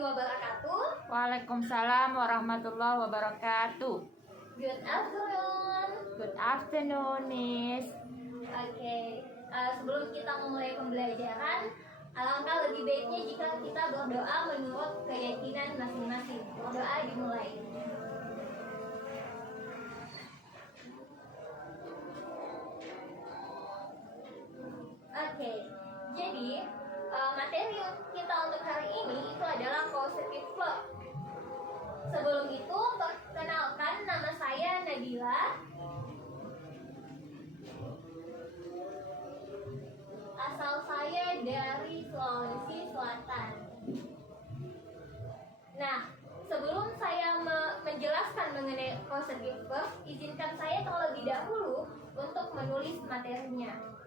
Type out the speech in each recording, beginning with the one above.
wabarakatuh. Waalaikumsalam warahmatullahi wabarakatuh. Good afternoon. Good afternoon, Miss. Oke, sebelum kita memulai pembelajaran, alangkah lebih baiknya jika kita berdoa menurut keyakinan masing-masing. Doa dimulai. Oke, jadi materi kita untuk hari ini itu adalah positive verb. Sebelum itu, perkenalkan, nama saya Nabila. Asal saya dari Sulawesi Selatan. Nah, sebelum saya menjelaskan mengenai positive verb, izinkan saya terlebih dahulu untuk menulis materinya.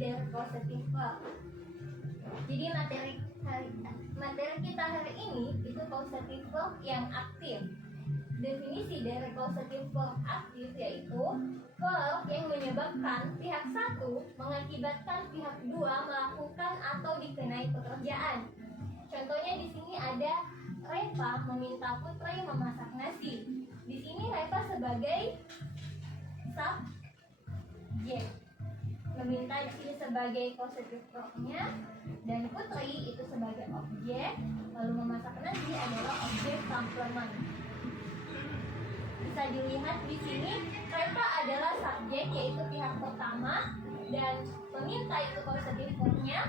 dari causative verb. Jadi materi kita hari ini itu causative verb yang aktif. Definisi dari causative verb aktif yaitu verb yang menyebabkan pihak satu mengakibatkan pihak dua melakukan atau dikenai pekerjaan. Contohnya di sini ada Reva meminta Putri memasak nasi. Di sini Reva sebagai subjek, meminta di sini sebagai causative verb-nya, dan Putri itu sebagai objek, lalu memasak nasi adalah objek komplement. Bisa dilihat di sini Reva adalah subjek yaitu pihak pertama, dan meminta itu causative verb-nya,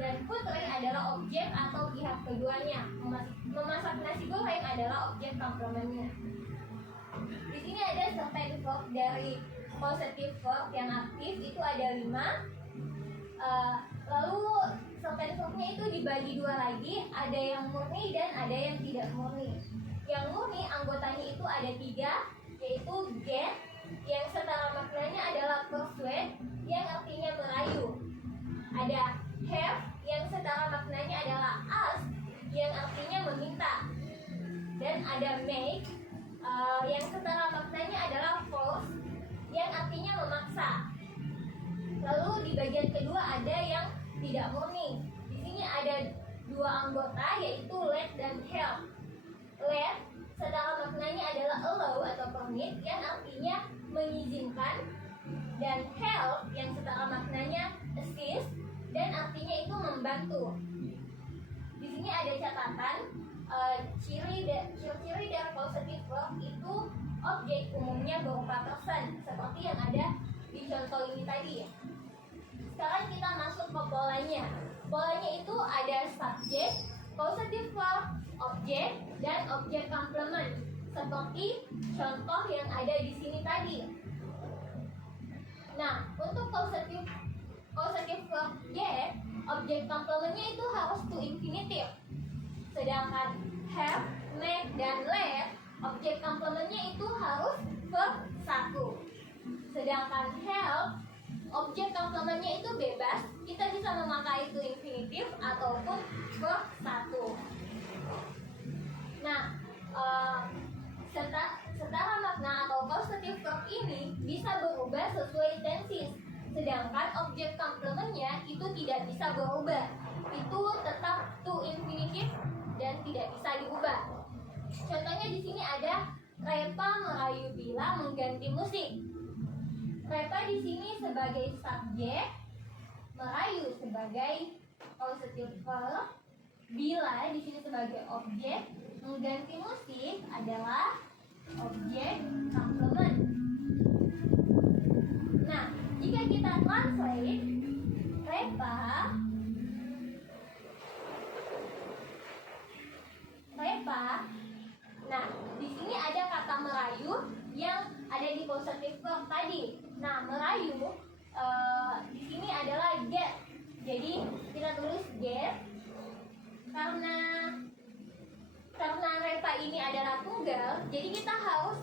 dan Putri adalah objek atau pihak keduanya. Memasak nasi goreng adalah objek komplementnya. Di sini ada certain verb dari causative verb yang aktif itu ada 5. Lalu certain verb-nya itu dibagi 2 lagi, ada yang murni dan ada yang tidak murni. Yang murni anggotanya itu ada 3, yaitu get yang setara maknanya adalah persuade yang artinya merayu. Ada have yang setara maknanya adalah ask yang artinya meminta. Dan ada make yang setara maknanya adalah force yang artinya memaksa. Lalu di bagian kedua ada yang tidak murni. Di sini ada 2 anggota yaitu let dan help. Let setara maknanya adalah allow atau permit yang artinya mengizinkan, dan help yang setara maknanya assist dan artinya itu membantu. Di sini ada catatan ciri dari causative verb itu objek umumnya berupa person seperti yang ada di contoh ini tadi. Sekarang kita masuk ke polanya. Polanya itu ada subjek, causative verb, objek, dan objek komplement seperti contoh yang ada di sini tadi. Nah, untuk causative verb get, objek komplementnya itu harus to infinitive. Sedangkan have, make, dan let, objek komplementnya itu harus verb 1. Sedangkan help, objek komplementnya itu bebas, kita bisa memakai to infinitive ataupun verb 1. Nah, setara makna atau causative verb ini bisa berubah sesuai tenses. Sedangkan objek komplementnya itu tidak bisa berubah. Itu tetap to infinitive dan tidak bisa diubah. Contohnya di sini ada Reva merayu Bila mengganti musik. Reva di sini sebagai subjek, merayu sebagai causative verb, Bila di sini sebagai objek, mengganti musik adalah objek komplement. Nah, jika kita translate Reva nah, di sini ada kata merayu yang ada di causative verb tadi. Nah, merayu di sini adalah get. Jadi kita tulis get karena Reva ini adalah tunggal, jadi kita harus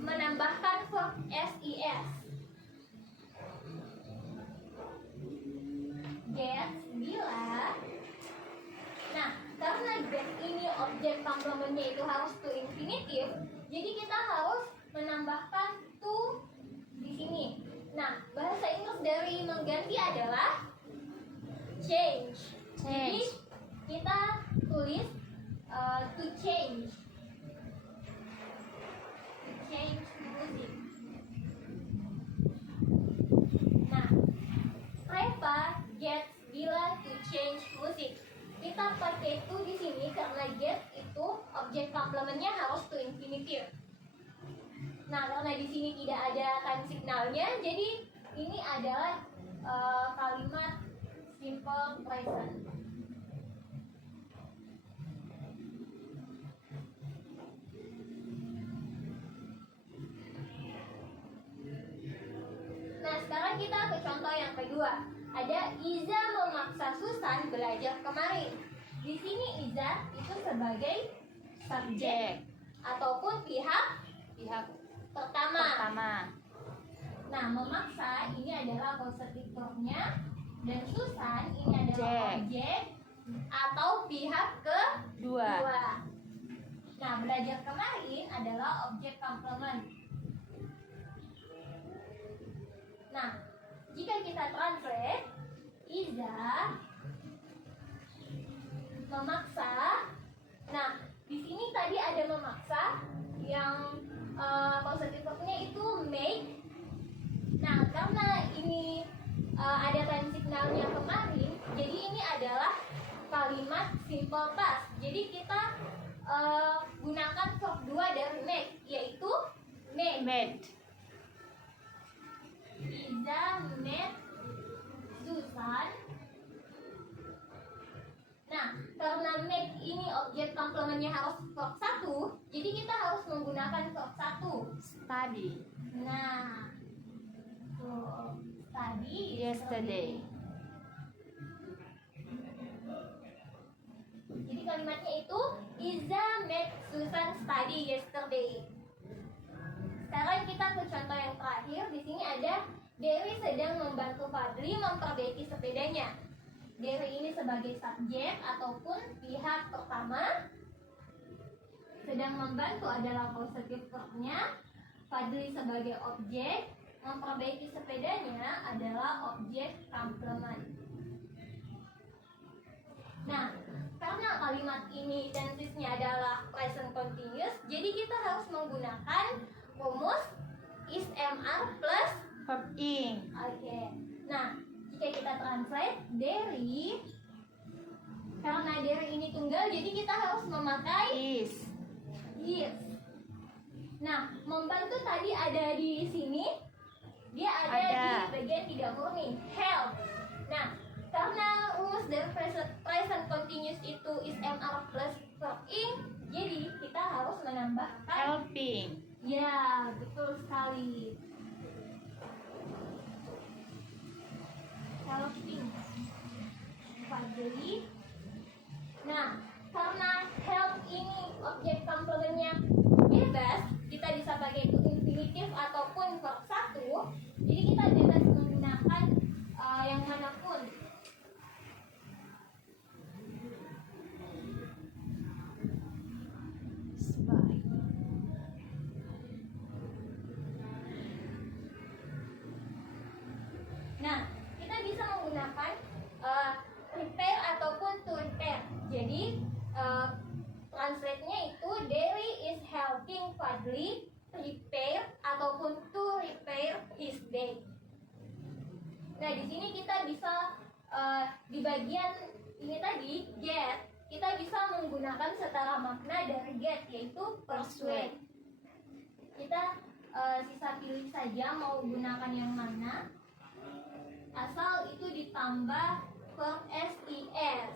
menambahkan verb ses. Get bila. Nah, karena get ini objek komplementnya itu harus to infinitive, jadi kita harus menambahkan to di sini. Nah, bahasa Inggris dari mengganti adalah change. Jadi kita tulis to change. Music. Nah, Reva gets Bila to change music. Kita pakai to di sini karena get itu objek komplementnya harus to infinitive. Nah, karena di sini tidak ada time signalnya, jadi ini adalah kalimat simple present. Nah, sekarang kita ke contoh yang kedua. Ada Iza memaksa Susan belajar kemarin. Di sini Iza itu sebagai subjek ataupun pihak pertama. Nah, memaksa ini adalah causative verb-nya, dan Susan ini adalah objek atau pihak kedua. Nah, belajar kemarin adalah objek komplement. Nah, jika kita translate, Iza memaksa. Nah, di sini tadi ada memaksa yang causative verb-nya itu make. Nah, karena ini ada time signalnya kemarin, jadi ini adalah kalimat simple past. Jadi kita gunakan verb 2 dari make, yaitu made. Iza met Susan. Nah, karena make ini objek komplementnya harus verb 1, jadi kita harus menggunakan verb 1. Study. Nah, study Yesterday. Jadi kalimatnya itu Iza met Susan study yesterday. Sekarang kita ke contoh yang terakhir. Di sini ada Dewi sedang membantu Fadli memperbaiki sepedanya. Dewi ini sebagai subjek ataupun pihak pertama. Sedang membantu adalah causative verb-nya. Fadli sebagai objek. Memperbaiki sepedanya adalah objek komplement. Nah, karena kalimat ini tensesnya adalah present continuous, jadi kita harus menggunakan rumus is MR plus Verb ing. Oke. Nah, jika kita translate Derry, karena Derry ini tunggal, jadi kita harus memakai Is. is. Nah, membantu tadi ada di sini, dia ada di bagian tidak murni, help. Nah, karena rumus dari present continuous itu is MR plus verb ing, jadi kita harus menambahkan Helping. ya, betul sekali. Helping Fadli. Nah, karena help ini objek komplementnya bebas, kita bisa pakai itu infinitif ataupun verb 1. Jadi kita bebas menggunakan yang manapun. Spy. Nah, kita bisa menggunakan repair ataupun to repair. Jadi translate-nya itu Derry is helping Fadli repair ataupun to repair his bag. Nah, di sini kita bisa di bagian ini tadi get, kita bisa menggunakan setara makna dari get, yaitu persuade. Kita sisa pilih saja mau gunakan yang mana, asal itu ditambah verb SES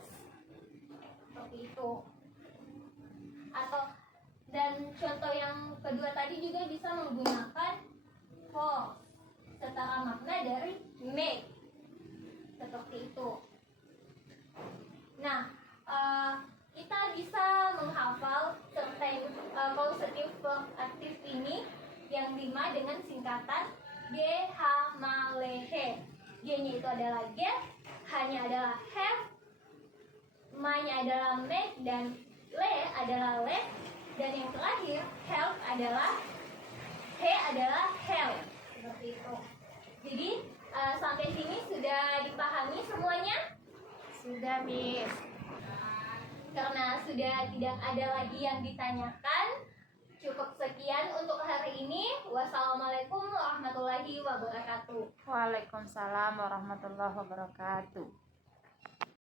seperti itu. Atau dan contoh yang kedua tadi juga bisa menggunakan for setara makna dari make seperti itu. Nah, kita bisa menghafal certain causative verb aktif ini yang 5 dengan singkatan GH malehe. G-nya itu adalah get, H-nya adalah have, M-nya adalah make, dan le adalah let, dan yang terakhir help adalah he adalah help seperti itu. Jadi sampai sini sudah dipahami semuanya? Sudah, Miss. Karena sudah tidak ada lagi yang ditanyakan, cukup sekian untuk hari ini. Wassalamualaikum warahmatullahi wabarakatuh. Waalaikumsalam warahmatullahi wabarakatuh.